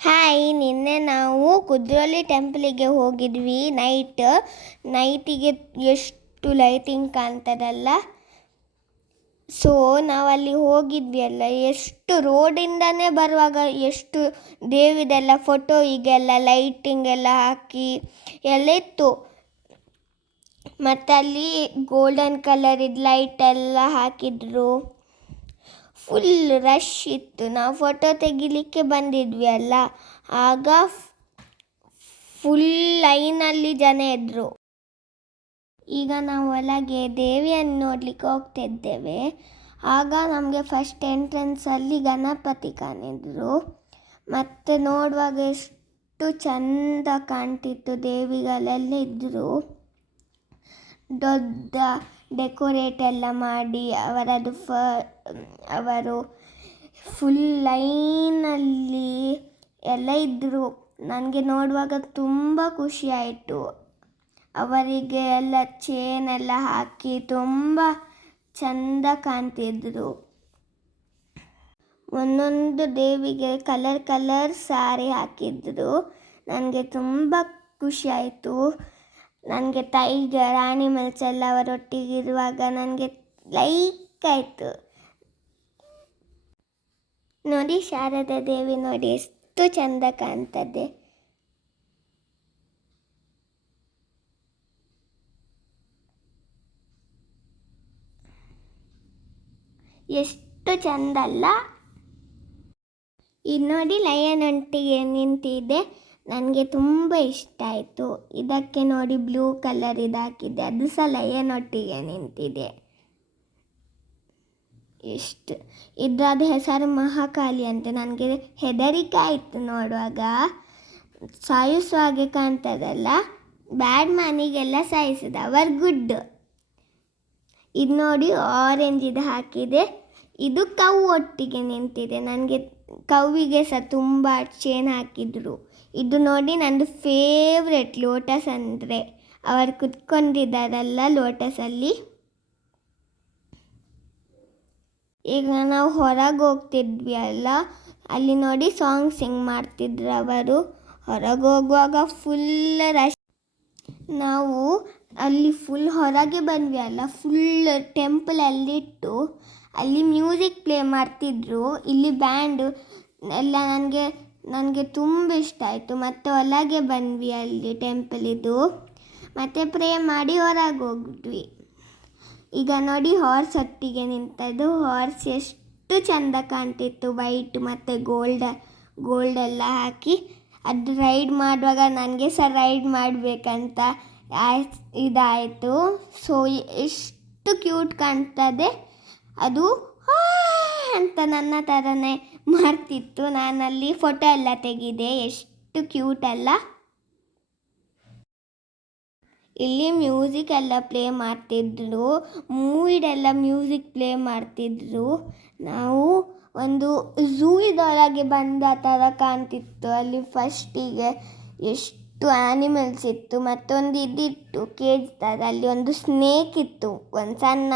Hi ನಿನ್ನೆ ನಾವು ಕುದ್ರೋಳಿ ಟೆಂಪಲಿಗೆ ಹೋಗಿದ್ವಿ. ನೈಟ್ ನೈಟಿಗೆ ಎಷ್ಟು ಲೈಟಿಂಗ್ ಕಾಣ್ತದಲ್ಲ? ಸೊ ನಾವಲ್ಲಿ ಹೋಗಿದ್ವಿ ಅಲ್ಲ. ಎಷ್ಟು ರೋಡಿಂದನೇ ಬರುವಾಗ ಎಷ್ಟು ದೇವಿದೆಲ್ಲ ಫೋಟೋ ಈಗೆಲ್ಲ ಲೈಟಿಂಗ್ ಎಲ್ಲ ಹಾಕಿ ಎಲ್ಲ ಇತ್ತು. ಮತ್ತಲ್ಲಿ ಗೋಲ್ಡನ್ ಕಲರಿದ್ದು ಲೈಟ್ ಎಲ್ಲ ಹಾಕಿದ್ರು. ಫುಲ್ ರಶ್ ಇತ್ತು. ನಾವು ಫೋಟೋ ತೆಗಿಲಿಕ್ಕೆ ಬಂದಿದ್ವಿ ಅಲ್ಲ. ಆಗ ಫುಲ್ ಲೈನಲ್ಲಿ ಜನ ಇದ್ದರು ಈಗ ನಾವು ಒಳಗೆ ದೇವಿಯನ್ನು ನೋಡಲಿಕ್ಕೆ ಹೋಗ್ತಿದ್ದೇವೆ. ಆಗ ನಮಗೆ ಫಸ್ಟ್ ಎಂಟ್ರೆನ್ಸಲ್ಲಿ ಗಣಪತಿ ಕಾಣಿದ್ರು. ಮತ್ತು ನೋಡುವಾಗ ಎಷ್ಟು ಚಂದ ಕಾಣ್ತಿತ್ತು. ದೇವಿಗಳೆಲ್ಲ ಇದ್ದರು ದೊಡ್ಡ ಡೆಕೋರೇಟ್ ಎಲ್ಲ ಮಾಡಿ ಅವರದು ಫ ಅವರು ಫುಲ್ ಲೈನಲ್ಲಿ ಎಲ್ಲ ಇದ್ದರು ನನಗೆ ನೋಡುವಾಗ ತುಂಬ ಖುಷಿ ಆಯಿತು. ಅವರಿಗೆ ಎಲ್ಲ ಚೇನ್ ಎಲ್ಲ ಹಾಕಿ ತುಂಬ ಚಂದ ಕಾಣ್ತಿದ್ರು. ಒಂದೊಂದು ದೇವಿಗೆ ಕಲರ್ ಕಲರ್ ಸಾರಿ ಹಾಕಿದ್ರು. ನನಗೆ ತುಂಬ ಖುಷಿ ನನಗೆ ಟೈಗರ್ ರಾಣಿ ಎಲ್ಲ ಅವರೊಟ್ಟಿಗಿರುವಾಗ ನನಗೆ ಲೈಕ್ ಆಯಿತು. ನೋಡಿ ಶಾರದಾ ದೇವಿ ನೋಡಿ ಎಷ್ಟು ಚಂದ ಕಾಣ್ತದೆ. ಎಷ್ಟು ಚಂದ ಅಲ್ಲ. ಇದು ನೋಡಿ ಲಯನ್ ಒಟ್ಟಿಗೆ ನಿಂತಿದೆ. ನನಗೆ ತುಂಬ ಇಷ್ಟ ಆಯಿತು. ಇದಕ್ಕೆ ನೋಡಿ ಬ್ಲೂ ಕಲರ್ ಇದಾಕಿದೆ ಅದು ಸಹ ಲಯನ್ ಒಟ್ಟಿಗೆ ನಿಂತಿದೆ. ಎಷ್ಟು? ಇದ್ರದ್ದು ಹೆಸರು ಮಹಾಕಾಳಿ ಅಂತ ನನಗೆ ಹೆದರಿಕೆ ಆಯಿತು ನೋಡುವಾಗ. ಸಾಯಿಸುವ ಹಾಗೆ ಕಾಣ್ತದಲ್ಲ? ಬ್ಯಾಡ್ ಮ್ಯಾನಿಗೆಲ್ಲ ಸಾಯಿಸಿದ, ಅವರ್ ಗುಡ್ ಇದು ನೋಡಿ ಆರೆಂಜ್ ಇದು ಹಾಕಿದೆ. ಇದು ಕವ್ ಒಟ್ಟಿಗೆ ನಿಂತಿದೆ. ನನಗೆ ಕವ್ವಿಗೆ ಸಹ ತುಂಬ ಚೇನ್ ಹಾಕಿದ್ರು. ಇದು ನೋಡಿ ನಂದು ಫೇವ್ರೆಟ್ ಲೋಟಸ್ ಅಂದರೆ. ಅವರು ಕುತ್ಕೊಂಡಿದ್ದಾರಲ್ಲ ಲೋಟಸಲ್ಲಿ ಈಗ ನಾವು ಹೊರಗೆ ಹೋಗ್ತಿದ್ವಿ ಅಲ್ಲ? ಅಲ್ಲಿ ನೋಡಿ ಸಾಂಗ್ ಸಿಂಗ್ ಮಾಡ್ತಿದ್ರು ಅವರು. ಹೊರಗೆ ಹೋಗುವಾಗ ಫುಲ್ ರಶ್ ನಾವು ಅಲ್ಲಿ ಫುಲ್ ಹೊರಗೆ ಬಂದ್ವಿ ಅಲ್ಲ? ಫುಲ್ ಟೆಂಪಲ್ ಅಲ್ಲಿಟ್ಟು ಅಲ್ಲಿ ಮ್ಯೂಸಿಕ್ ಪ್ಲೇ ಮಾಡ್ತಿದ್ರು. ಇಲ್ಲಿ ಬ್ಯಾಂಡ್ ಎಲ್ಲ ನನಗೆ ನನಗೆ ತುಂಬ ಇಷ್ಟ ಆಯಿತು. ಮತ್ತು ಒಳಗೆ ಬಂದ್ವಿ ಅಲ್ಲಿ ಟೆಂಪಲಿದು ಮತ್ತು ಪ್ರೇ ಮಾಡಿ ಹೊರಗೆ ಹೋಗಿದ್ವಿ. ಈಗ ನೋಡಿ ಹಾರ್ಸ್ ಒಟ್ಟಿಗೆ ನಿಂತದ್ದು. ಹಾರ್ಸ್ ಎಷ್ಟು ಚಂದ ಕಾಣ್ತಿತ್ತು. ವೈಟ್ ಮತ್ತು ಗೋಲ್ಡ್ ಗೋಲ್ಡ್ ಎಲ್ಲ ಹಾಕಿ ಅದು ರೈಡ್ ಮಾಡುವಾಗ ನನಗೆ ಸಹ ರೈಡ್ ಮಾಡಬೇಕಂತ ಇದಾಯಿತು. ಸೊ ಎಷ್ಟು ಕ್ಯೂಟ್ ಕಾಣ್ತದೆ. ಅದು ಅಂತ ನನ್ನ ಥರನೇ ಮಾಡ್ತಿತ್ತು. ನಾನಲ್ಲಿ ಫೋಟೋ ಎಲ್ಲ ತೆಗೆದೆ. ಎಷ್ಟು ಕ್ಯೂಟ್ ಅಲ್ಲ. ಇಲ್ಲಿ ಮ್ಯೂಸಿಕ್ ಎಲ್ಲ ಪ್ಲೇ ಮಾಡ್ತಿದ್ರು ಮೂವಿಡೆಲ್ಲ ಮ್ಯೂಸಿಕ್ ಪ್ಲೇ ಮಾಡ್ತಿದ್ರು. ನಾವು ಒಂದು ಝೂ ಇದೊಳಗೆ ಬಂದ ಥರ ಕಾಣ್ತಿತ್ತು. ಅಲ್ಲಿ ಫಸ್ಟಿಗೆ ಎಷ್ಟು ಆ್ಯನಿಮಲ್ಸ್ ಇತ್ತು, ಮತ್ತೊಂದು ಇದಿತ್ತು ಕೇಜ್ ಥರ ಅಲ್ಲಿ ಒಂದು ಸ್ನೇಕ್ ಇತ್ತು, ಒಂದು ಸಣ್ಣ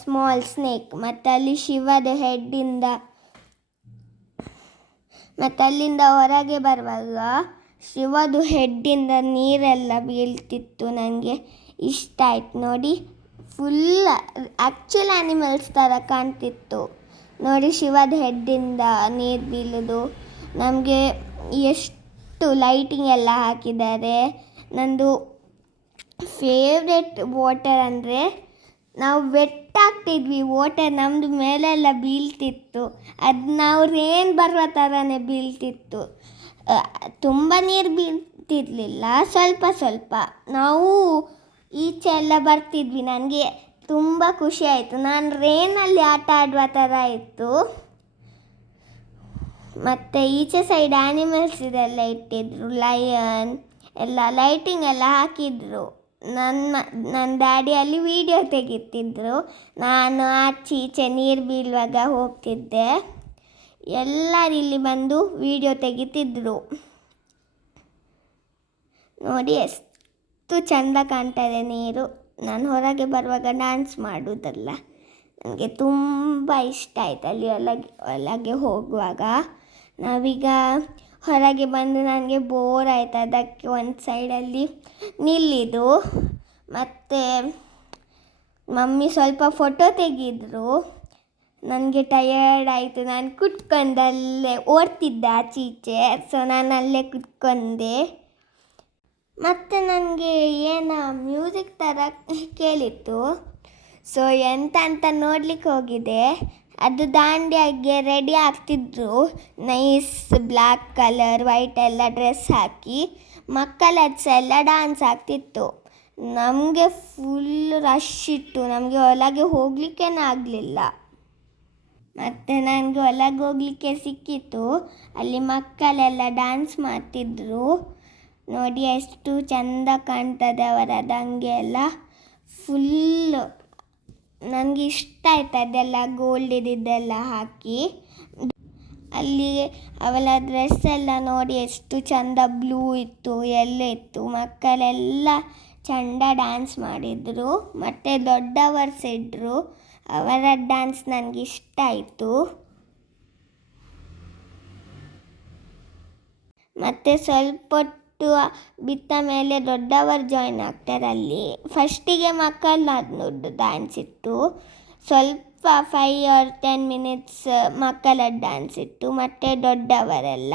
ಸ್ಮಾಲ್ ಸ್ನೇಕ್ ಮತ್ತು ಅಲ್ಲಿ ಶಿವದ ಹೆಡ್ಡಿಂದ ಮತ್ತು ಅಲ್ಲಿಂದ ಹೊರಗೆ ಬರುವಾಗ ಶಿವದು ಹೆಡ್ಡಿಂದ ನೀರೆಲ್ಲ ಬೀಳ್ತಿತ್ತು. ನನಗೆ ಇಷ್ಟ ಆಯ್ತು. ನೋಡಿ ಫುಲ್ ಆ್ಯಕ್ಚುಲ್ ಆ್ಯನಿಮಲ್ಸ್ ಥರ ಕಾಣ್ತಿತ್ತು. ನೋಡಿ, ಶಿವದ ಹೆಡ್ಡಿಂದ ನೀರು ಬೀಳೋದು. ನಮಗೆ ಎಷ್ಟು ಲೈಟಿಂಗ್ ಎಲ್ಲ ಹಾಕಿದ್ದಾರೆ. ನಂದು ಫೇವ್ರೆಟ್ ವಾಟರ್ ಅಂದರೆ ನಾವು ವೆಟ್ ಆಗ್ತಿದ್ವಿ. ವಾಟರ್ ನಮ್ಮದು ಮೇಲೆಲ್ಲ ಬೀಳ್ತಿತ್ತು. ಅದು ನಾವು ರೇನ್ ಬರುವ ಥರನೇ ಬೀಳ್ತಿತ್ತು. ತುಂಬ ನೀರು ಬೀಳ್ತಿರ್ಲಿಲ್ಲ. ಸ್ವಲ್ಪ ಸ್ವಲ್ಪ. ನಾವು ಈಚೆ ಎಲ್ಲ ಬರ್ತಿದ್ವಿ. ನನಗೆ ತುಂಬ ಖುಷಿ ಆಯಿತು. ನಾನು ರೇನಲ್ಲಿ ಆಟ ಆಡುವ ಥರ ಇತ್ತು. ಮತ್ತು ಈಚೆ ಸೈಡ್ ಆ್ಯನಿಮಲ್ಸ್ ಇದೆಲ್ಲ ಇಟ್ಟಿದ್ರು. ಲಯನ್ ಎಲ್ಲ ಲೈಟಿಂಗ್ ಎಲ್ಲ ಹಾಕಿದ್ರು. ನನ್ನ ನನ್ನ ಡ್ಯಾಡಿ ಅಲ್ಲಿ ವೀಡಿಯೋ ತೆಗಿತಿದ್ರು. ನಾನು ಆಚೆ ಈಚೆ ನೀರು ಬೀಳುವಾಗ ಹೋಗ್ತಿದ್ದೆ. ಎಲ್ಲರೂ ಇಲ್ಲಿ ಬಂದು ವಿಡಿಯೋ ತೆಗಿತಿದ್ರು. ನೋಡಿ ಎಷ್ಟು ಕಾಣ್ತಾ ಇದೆ ನೀರು. ನಾನು ಹೊರಗೆ ಬರುವಾಗ ಡ್ಯಾನ್ಸ್ ಮಾಡೋದಲ್ಲ. ನನಗೆ ತುಂಬ ಇಷ್ಟ ಆಯಿತು ಅಲ್ಲಿ ಒಳಗೆ ಒಳಗೆ ಹೋಗುವಾಗ. ನಾವೀಗ ಹೊರಗೆ ಬಂದು ನನಗೆ ಬೋರ್ ಆಯಿತು. ಅದಕ್ಕೆ ಒಂದು ಸೈಡಲ್ಲಿ ನಿಲ್ಲಿದು ಮತ್ತು ಮಮ್ಮಿ ಸ್ವಲ್ಪ ಫೋಟೋ ತೆಗೆದ್ರು. ನನಗೆ ಟಯರ್ಡ್ ಆಯಿತು. ನಾನು ಕುತ್ಕೊಂಡಲ್ಲೇ ಓಡ್ತಿದ್ದೆ ಆಚೆ ಈಚೆ ಸೊ ನಾನು ಅಲ್ಲೇ ಕುತ್ಕೊಂಡೆ. ಮತ್ತು ನನಗೆ ಏನು ಮ್ಯೂಸಿಕ್ ಥರ ಕೇಳಿತ್ತು. ಸೊ ಎಂತ ಅಂತ ನೋಡ್ಲಿಕ್ಕೆ ಹೋಗಿದೆ ಅದು ದಾಂಡಿಯಾಗೆ ರೆಡಿ ಆಗ್ತಿದ್ರು. ನೈಸ್ ಬ್ಲ್ಯಾಕ್ ಕಲರ್ ವೈಟ್ ಎಲ್ಲ ಡ್ರೆಸ್ ಹಾಕಿ. ಮಕ್ಕಳ ಹತ್ರ ಎಲ್ಲ ಡ್ಯಾನ್ಸ್ ಆಗ್ತಿತ್ತು. ನಮಗೆ ಫುಲ್ ರಶ್ ಇತ್ತು. ನಮಗೆ ಒಳಗೆ ಹೋಗ್ಲಿಕ್ಕೇ ಆಗಲಿಲ್ಲ. ಮತ್ತು ನನಗೆ ಒಳಗೆ ಹೋಗ್ಲಿಕ್ಕೆ ಸಿಕ್ಕಿತ್ತು ಅಲ್ಲಿ ಮಕ್ಕಳೆಲ್ಲ ಡ್ಯಾನ್ಸ್ ಮಾಡ್ತಿದ್ರು. ನೋಡಿ ಎಷ್ಟು ಚಂದ ಕಾಣ್ತದೆ ಅವರ ದಂಗೆ ಎಲ್ಲ. ಫುಲ್ಲು ನನಗೆ ಇಷ್ಟ ಆಯ್ತು ಅದೆಲ್ಲ ಗೋಲ್ಡ್ ಇದ್ದಿದ್ದೆಲ್ಲ ಹಾಕಿ. ಅಲ್ಲಿ ಅವಳ ಡ್ರೆಸ್ ಎಲ್ಲ ನೋಡಿ ಎಷ್ಟು ಚಂದ ಬ್ಲೂ ಇತ್ತು ಎಲ್ಲ ಇತ್ತು. ಮಕ್ಕಳೆಲ್ಲ ಚಂದ ಡ್ಯಾನ್ಸ್ ಮಾಡಿದರು. ಮತ್ತು ದೊಡ್ಡವರ್ಸ್ ಇದ್ದರು ಅವರ ಡ್ಯಾನ್ಸ್ ನನಗೆ ಇಷ್ಟ ಆಯಿತು. ಮತ್ತು ಸ್ವಲ್ಪ ಹೊತ್ತು ಬಿತ್ತ ಮೇಲೆ ದೊಡ್ಡವರು ಜಾಯ್ನ್ ಆಗ್ತಾರೆ ಅಲ್ಲಿ. ಫಸ್ಟಿಗೆ ಮಕ್ಕಳದ್ದು ಡ್ಯಾನ್ಸ್ ಇತ್ತು. ಸ್ವಲ್ಪ ಫೈವ್ ಆರ್ ಟೆನ್ ಮಿನಿಟ್ಸ್ ಮಕ್ಕಳ ಡ್ಯಾನ್ಸ್ ಇತ್ತು, ಮತ್ತು ದೊಡ್ಡವರೆಲ್ಲ.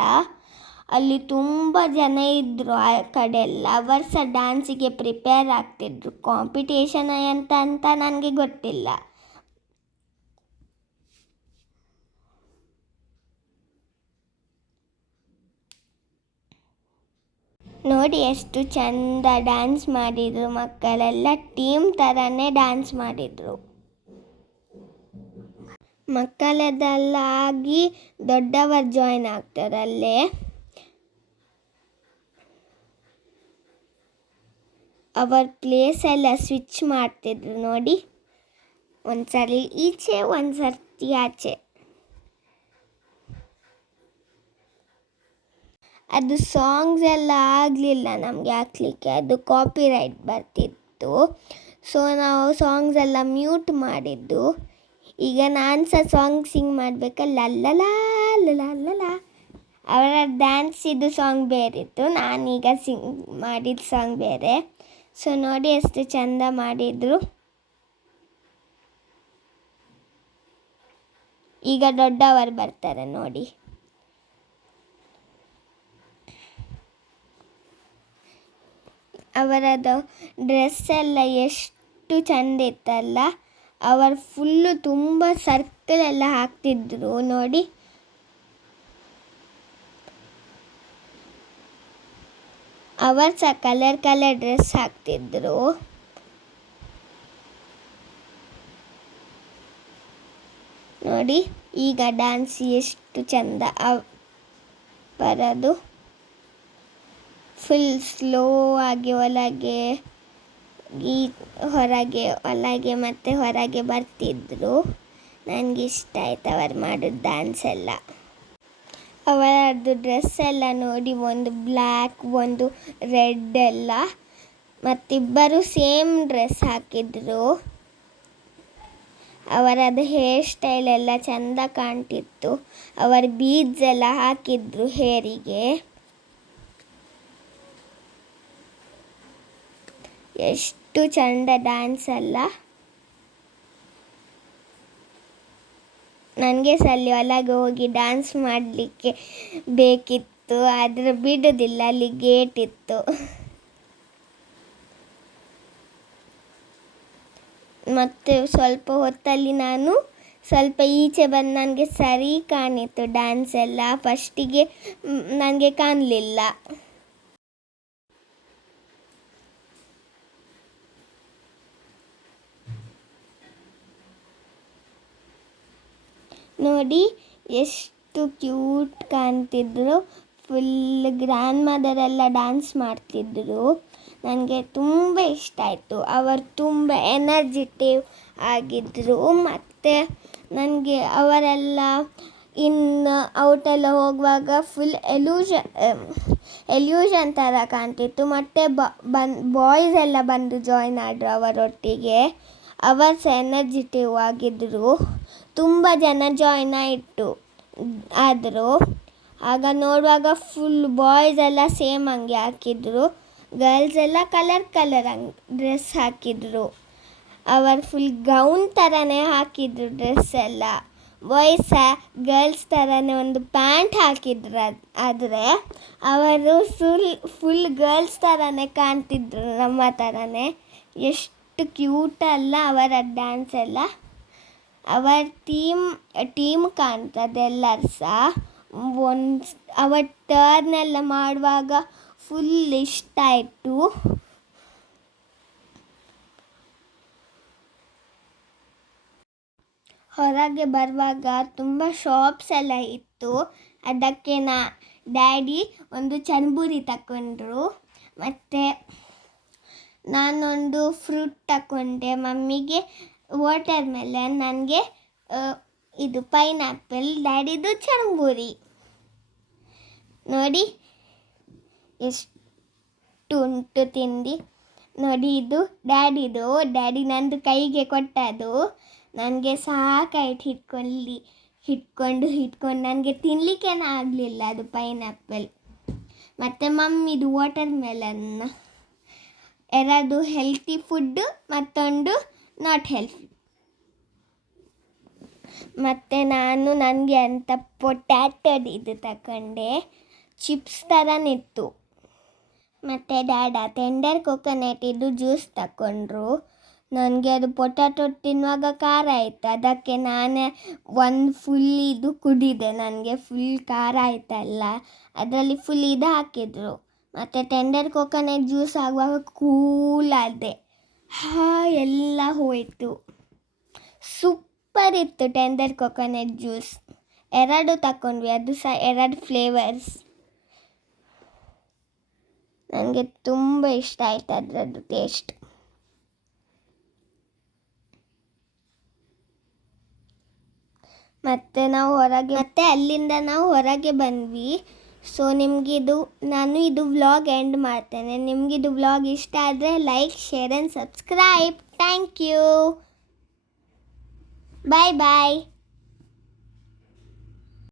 ಅಲ್ಲಿ ತುಂಬ ಜನ ಇದ್ದರು ಆ ಕಡೆ ಎಲ್ಲ. ಅವರು ಸಹ ಡ್ಯಾನ್ಸಿಗೆ ಪ್ರಿಪೇರ್ ಆಗ್ತಿದ್ರು. ಕಾಂಪಿಟೇಷನ್ ಅಂತ ಅಂತ ನನಗೆ ಗೊತ್ತಿಲ್ಲ. ನೋಡಿ ಎಷ್ಟು ಚಂದ ಡ್ಯಾನ್ಸ್ ಮಾಡಿದರು ಮಕ್ಕಳೆಲ್ಲ. ಟೀಮ್ ಥರನೇ ಡ್ಯಾನ್ಸ್ ಮಾಡಿದರು. ಮಕ್ಕಳದಲ್ಲಾಗಿ ದೊಡ್ಡವರು ಜಾಯ್ನ್ ಆಗ್ತಾರಲ್ಲೇ ಅವರ ಪ್ಲೇಸ್ ಎಲ್ಲ ಸ್ವಿಚ್ ಮಾಡ್ತಿದ್ರು ನೋಡಿ. ಒಂದ್ಸರಿ ಈಚೆ, ಒಂದ್ಸರ್ತಿ ಆಚೆ. ಅದು ಸಾಂಗ್ಸ್ ಎಲ್ಲ ಆಗಲಿಲ್ಲ ನಮಗೆ ಹಾಕ್ಲಿಕ್ಕೆ. ಅದು ಕಾಪಿರೈಟ್ ಬರ್ತಿತ್ತು. ಸೊ ನಾವು ಸಾಂಗ್ಸ್ ಎಲ್ಲ ಮ್ಯೂಟ್ ಮಾಡಿದ್ದು. ಈಗ ನಾನು ಸಹ ಸಾಂಗ್ ಸಿಂಗ್ ಮಾಡಬೇಕಲ್ಲ ಲಲ್ಲಲ ಅವರ ಇದು ಸಾಂಗ್ ಬೇರೆ ಇತ್ತು ನಾನೀಗ ಸಿಂಗ್ ಮಾಡಿದ ಸಾಂಗ್ ಬೇರೆ. ಸೊ ನೋಡಿ ಎಷ್ಟು ಚಂದ ಮಾಡಿದರು. ಈಗ ದೊಡ್ಡವರು ಬರ್ತಾರೆ ನೋಡಿ. ಅವರದು ಡ್ರೆಸ್ ಎಲ್ಲ ಎಷ್ಟು ಚೆಂದ ಇತ್ತಲ್ಲ ಅವರು ಫುಲ್ಲು ತುಂಬ ಸರ್ಕಲ್ ಎಲ್ಲ ಹಾಕ್ತಿದ್ರು ನೋಡಿ. ಅವರು ಸಹ ಕಲರ್ ಕಲರ್ ಡ್ರೆಸ್ ಹಾಕ್ತಿದ್ರು. ನೋಡಿ, ಈಗ ಡ್ಯಾನ್ಸ್ ಎಷ್ಟು ಚಂದ ಬರೋದು. ಫುಲ್ ಸ್ಲೋ ಆಗಿ ಒಳಗೆ ಈ ಹೊರಗೆ, ಒಳಗೆ ಮತ್ತು ಹೊರಗೆ ಬರ್ತಿದ್ರು. ನನಗೆ ಇಷ್ಟ ಆಯ್ತು ಅವರು ಮಾಡಿದ ಡ್ಯಾನ್ಸ್ ಎಲ್ಲ. ಅವರದ್ದು ಡ್ರೆಸ್ ಎಲ್ಲ ನೋಡಿ ಒಂದು ಬ್ಲ್ಯಾಕ್ ಒಂದು ರೆಡ್ ಎಲ್ಲ. ಮತ್ತಿಬ್ಬರು ಸೇಮ್ ಡ್ರೆಸ್ ಹಾಕಿದ್ರು. ಅವರದ್ದು ಹೇರ್ ಸ್ಟೈಲ್ ಎಲ್ಲ ಚೆಂದ ಕಾಣ್ತಿತ್ತು. ಅವರ ಬೀಡ್ಸ್ ಎಲ್ಲ ಹಾಕಿದ್ರು ಹೇರಿಗೆ ಎಷ್ಟು ಚಂದ ಡ್ಯಾನ್ಸ್ ಅಲ್ಲ. ನನಗೆ ಸಲ್ಲಿ ಒಳಗೆ ಹೋಗಿ ಡ್ಯಾನ್ಸ್ ಮಾಡಲಿಕ್ಕೆ ಬೇಕಿತ್ತು, ಆದರೆ ಬಿಡೋದಿಲ್ಲ, ಅಲ್ಲಿ ಗೇಟ್ ಇತ್ತು. ಮತ್ತು ಸ್ವಲ್ಪ ಹೊತ್ತಲ್ಲಿ ನಾನು ಸ್ವಲ್ಪ ಈಚೆ ಬಂದು ನನಗೆ ಸರಿ ಕಾಣಿತ್ತು ಡ್ಯಾನ್ಸ್ ಎಲ್ಲ. ಫಸ್ಟಿಗೆ ನನಗೆ ಕಾಣಲಿಲ್ಲ. ನೋಡಿ ಎಷ್ಟು ಕ್ಯೂಟ್ ಕಾಣ್ತಿದ್ರು. ಫುಲ್ ಗ್ರ್ಯಾಂಡ್ ಮದರ್ ಎಲ್ಲ ಡ್ಯಾನ್ಸ್ ಮಾಡ್ತಿದ್ರು. ನನಗೆ ತುಂಬ ಇಷ್ಟ ಆಯಿತು. ಅವರು ತುಂಬ ಎನರ್ಜಿಟಿವ್ ಆಗಿದ್ದರು ಮತ್ತು ನನಗೆ ಅವರೆಲ್ಲ ಇನ್ನು ಔಟೆಲ್ಲ ಹೋಗುವಾಗ ಫುಲ್ ಎಲ್ಯೂಷನ್ ಎಲ್ಯೂಷನ್ ಥರ ಕಾಣ್ತಿತ್ತು. ಮತ್ತು ಬಂದು ಬಾಯ್ಸ್ ಎಲ್ಲ ಬಂದು ಜಾಯ್ನ್ ಆದರು ಅವರೊಟ್ಟಿಗೆ. ಅವರ್ಸ್ ಎನರ್ಜಿಟಿವ್ ಆಗಿದ್ದರು ತುಂಬ ಜನ ಜಾಯ್ನ್ ಆಯಿತು. ಆದರು ಆಗ ನೋಡುವಾಗ ಫುಲ್ ಬಾಯ್ಸ್ ಎಲ್ಲ ಸೇಮ್ ಹಂಗೆ ಹಾಕಿದ್ರು. ಗರ್ಲ್ಸ್ ಎಲ್ಲ ಕಲರ್ ಕಲರ್ ಹಂಗೆ ಡ್ರೆಸ್ ಹಾಕಿದ್ರು. ಅವರು ಫುಲ್ ಗೌನ್ ಥರನೇ ಹಾಕಿದ್ರು ಡ್ರೆಸ್ ಎಲ್ಲ. ಬಾಯ್ಸ ಗರ್ಲ್ಸ್ ಥರನೇ ಒಂದು ಪ್ಯಾಂಟ್ ಹಾಕಿದ್ರು ಅದು, ಆದರೆ ಅವರು ಫುಲ್ ಫುಲ್ ಗರ್ಲ್ಸ್ ಥರನೇ ಕಾಣ್ತಿದ್ರು ನಮ್ಮ ಥರನೇ ಎಷ್ಟು ಕ್ಯೂಟ್ ಅಲ್ಲ ಅವರ ಡ್ಯಾನ್ಸ್ ಎಲ್ಲ. ಅವರ ಟೀಮ್ ಟೀಮ್ ಕಾಣ್ತದೆ ಎಲ್ಲರೂ ಸಹ ಒಂದು, ಅವರ ಟರ್ನ್ ಎಲ್ಲ ಮಾಡುವಾಗ ಫುಲ್ ಇಷ್ಟ ಆಯಿತು. ಹೊರಗೆ ಬರುವಾಗ ತುಂಬ ಶಾಪ್ಸ್ ಎಲ್ಲ ಇತ್ತು. ಅದಕ್ಕೆ ನಾ, ಡ್ಯಾಡಿ ಒಂದು ಚಂಬುರಿ ತಗೊಂಡ್ರು ಮತ್ತು ನಾನೊಂದು ಫ್ರೂಟ್ ತಗೊಂಡೆ ಮಮ್ಮಿಗೆ ವಾಟರ್ ಮೆಲನ್ ನನಗೆ ಇದು ಪೈನಾಪಲ್ ಡ್ಯಾಡಿದು ಚಂಬೂರಿ ನೋಡಿ, ಎಷ್ಟು ಉಂಟು ತಿಂಡಿ. ನೋಡಿ, ಇದು ಡ್ಯಾಡಿದು, ಡ್ಯಾಡಿ ನಂದು ಕೈಗೆ ಕೊಟ್ಟದು ನನಗೆ ಸಾಕಾಯ್ತು ಹಿಡ್ಕೊಳ್ಳಿ, ಹಿಡ್ಕೊಂಡು ಹಿಡ್ಕೊಂಡು ನನಗೆ ತಿನ್ನಲಿಕ್ಕೇನೂ ಆಗಲಿಲ್ಲ ಅದು ಪೈನಾಪಲ್. ಮತ್ತು ಮಮ್ಮಿದು ವಾಟರ್ ಮೆಲನ್ ಎರಡು ಹೆಲ್ತಿ ಫುಡ್ಡು ಮತ್ತೊಂದು ನಾಟ್ ಹೆಲ್ಪ್ ಮತ್ತು ನಾನು ನನಗೆ ಅಂತ ಪೊಟ್ಯಾಟೋದು ಇದು ತಗೊಂಡೆ ಚಿಪ್ಸ್ ಥರನಿತ್ತು ಮತ್ತು ಡ್ಯಾಡ ಟೆಂಡರ್ ಕೊಕೊನೆಟ್ ಇದು ಜ್ಯೂಸ್ ತಗೊಂಡ್ರು ನನಗೆ ಅದು ಪೊಟ್ಯಾಟೊ ತಿನ್ನುವಾಗ ಖಾರ ಆಯಿತು. ಅದಕ್ಕೆ ನಾನೇ ಒಂದು ಫುಲ್ ಇದು ಕುಡಿದೆ. ನನಗೆ ಫುಲ್ ಖಾರ ಆಯ್ತಲ್ಲ. ಅದರಲ್ಲಿ ಫುಲ್ ಇದು ಹಾಕಿದರು. ಮತ್ತು ಟೆಂಡರ್ ಕೊಕೊನೆಟ್ ಜ್ಯೂಸ್ ಆಗುವಾಗ ಕೂಲ್ ಆದೆ. ಹಾ, ಎಲ್ಲ ಹೋಯಿತು. ಸೂಪರ್ ಇತ್ತು ಟೆಂಡರ್ ಕೊಕೊನೆಟ್ ಜ್ಯೂಸ್ ಎರಡು ತಗೊಂಡ್ವಿ ಅದು ಸಹ ಎರಡು ಫ್ಲೇವರ್ಸ್ ನನಗೆ ತುಂಬ ಇಷ್ಟ ಆಯ್ತು ಅದರದ್ದು ಟೇಸ್ಟ್ ಮತ್ತೆ ನಾವು ಹೊರಗೆ, ಮತ್ತೆ ಅಲ್ಲಿಂದ ನಾವು ಹೊರಗೆ ಬಂದ್ವಿ. ಸೊ ನಿಮಗಿದು, ನಾನು ಇದು ವ್ಲಾಗ್ ಎಂಡ್ ಮಾಡ್ತೇನೆ. ನಿಮಗಿದು ವ್ಲಾಗ್ ಇಷ್ಟ ಆದರೆ like share and subscribe thank you bye bye